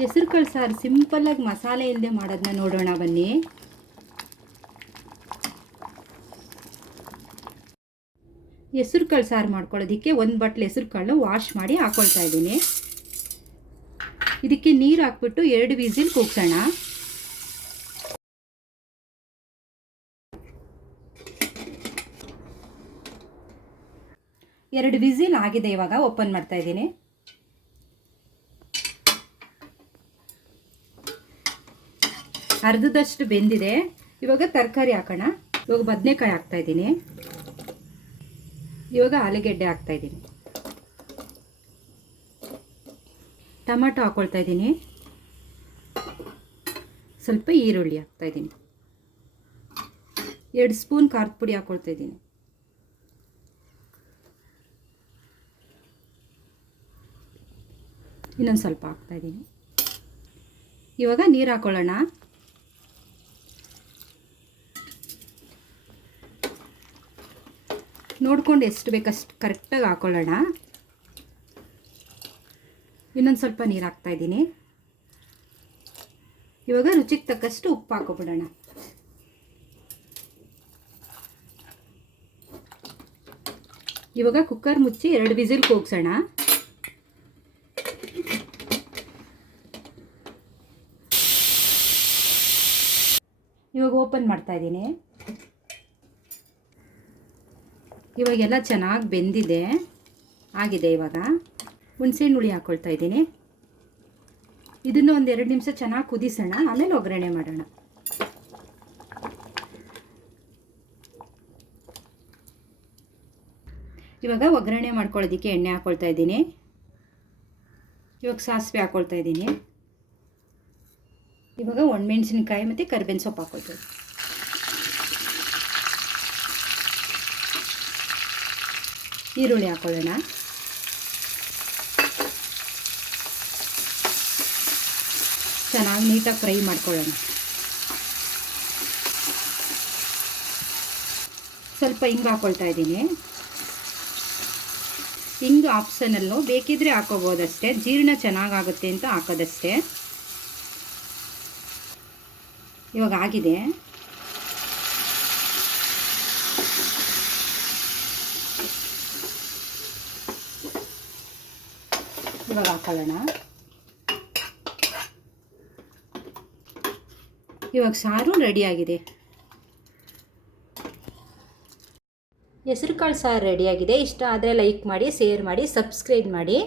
ಹೆಸರುಕಾಳು ಸಾರು ಸಿಂಪಲ್ಲಾಗಿ ಮಸಾಲೆ ಇಲ್ಲದೆ ಮಾಡೋದನ್ನ ನೋಡೋಣ ಬನ್ನಿ. ಹೆಸರುಕಾಳು ಸಾರು ಮಾಡ್ಕೊಳ್ಳೋದಕ್ಕೆ ಒಂದು ಬಟ್ಲು ಹೆಸರುಕಾಳನ್ನ ವಾಶ್ ಮಾಡಿ ಹಾಕ್ಕೊಳ್ತಾ ಇದ್ದೀನಿ. ಇದಕ್ಕೆ ನೀರು ಹಾಕ್ಬಿಟ್ಟು 2 ವಿಸಿಲ್ ಕೂಗ್ಸೋಣ. ಎರಡು ವಿಸಿಲ್ ಆಗಿದೆ. ಇವಾಗ ಓಪನ್ ಮಾಡ್ತಾ ಇದ್ದೀನಿ. ಅರ್ಧದಷ್ಟು ಬೆಂದಿದೆ. ಇವಾಗ ತರಕಾರಿ ಹಾಕೋಣ. ಇವಾಗ ಬದನೆಕಾಯಿ ಹಾಕ್ತಾ ಇದ್ದೀನಿ. ಇವಾಗ ಆಲೂಗೆಡ್ಡೆ ಹಾಕ್ತಾ ಇದ್ದೀನಿ. ಟೊಮೆಟೊ ಹಾಕ್ಕೊಳ್ತಾ ಇದ್ದೀನಿ. ಸ್ವಲ್ಪ ಈರುಳ್ಳಿ ಹಾಕ್ತಾ ಇದ್ದೀನಿ. 2 ಸ್ಪೂನ್ ಖಾರದ ಪುಡಿ ಹಾಕ್ಕೊಳ್ತಾ ಇದ್ದೀನಿ. ಇನ್ನೊಂದು ಸ್ವಲ್ಪ ಹಾಕ್ತಾ ಇದ್ದೀನಿ. ಇವಾಗ ನೀರು ಹಾಕ್ಕೊಳ್ಳೋಣ. ನೋಡ್ಕೊಂಡು ಎಷ್ಟು ಬೇಕಷ್ಟು ಕರೆಕ್ಟಾಗಿ ಹಾಕ್ಕೊಳ್ಳೋಣ. ಇನ್ನೊಂದು ಸ್ವಲ್ಪ ನೀರು ಹಾಕ್ತಾ ಇದ್ದೀನಿ. ಇವಾಗ ರುಚಿಗೆ ತಕ್ಕಷ್ಟು ಉಪ್ಪು ಹಾಕೊಬಿಡೋಣ. ಇವಾಗ ಕುಕ್ಕರ್ ಮುಚ್ಚಿ 2 ವಿಸಿಲ್ ಕೂಗ್ಸೋಣ. ಇವಾಗ ಓಪನ್ ಮಾಡ್ತಾ ಇದ್ದೀನಿ. ಇವಾಗೆಲ್ಲ ಚೆನ್ನಾಗಿ ಬೆಂದಿದೆ ಆಗಿದೆ. ಇವಾಗ ಹುಣಸೆಹಣ್ಣು ಹುಳಿ ಹಾಕ್ಕೊಳ್ತಾ ಇದ್ದೀನಿ. ಇದನ್ನು ಒಂದು 2 ನಿಮಿಷ ಚೆನ್ನಾಗಿ ಕುದಿಸೋಣ, ಆಮೇಲೆ ಒಗ್ಗರಣೆ ಮಾಡೋಣ. ಇವಾಗ ಒಗ್ಗರಣೆ ಮಾಡ್ಕೊಳ್ಳೋದಕ್ಕೆ ಎಣ್ಣೆ ಹಾಕ್ಕೊಳ್ತಾ ಇದ್ದೀನಿ. ಇವಾಗ ಸಾಸಿವೆ ಹಾಕ್ಕೊಳ್ತಾ ಇದ್ದೀನಿ. ಇವಾಗ ಒಣಮೆಣಸಿನ್ಕಾಯಿ ಮತ್ತು ಕರಿಬೇವಿನ ಸೊಪ್ಪು ಹಾಕ್ಕೊಳ್ತೀನಿ. ಈರುಳ್ಳಿ ಹಾಕ್ಕೊಳ್ಳೋಣ. ಚೆನ್ನಾಗಿ ನೀಟಾಗಿ ಫ್ರೈ ಮಾಡ್ಕೊಳ್ಳೋಣ. ಸ್ವಲ್ಪ ಹಿಂಗೆ ಹಾಕ್ಕೊಳ್ತಾ ಇದ್ದೀನಿ. ಹಿಂಗೆ ಆಪ್ಷನಲ್ಲು, ಬೇಕಿದ್ರೆ ಹಾಕೋಬೋದಷ್ಟೇ. ಜೀರ್ಣ ಚೆನ್ನಾಗಾಗುತ್ತೆ ಅಂತ ಹಾಕೋದಷ್ಟೇ. ಇವಾಗ ಆಗಿದೆ. ಇವಾಗ ಹಾಕೊಳ್ಳೋಣ. ಇವಾಗ ಸಾರು ರೆಡಿಯಾಗಿದೆ. ಹೆಸರುಕಾಳು ಸಾರು ರೆಡಿಯಾಗಿದೆ. ಇಷ್ಟ ಆದರೆ ಲೈಕ್ ಮಾಡಿ, ಶೇರ್ ಮಾಡಿ, ಸಬ್ಸ್ಕ್ರೈಬ್ ಮಾಡಿ.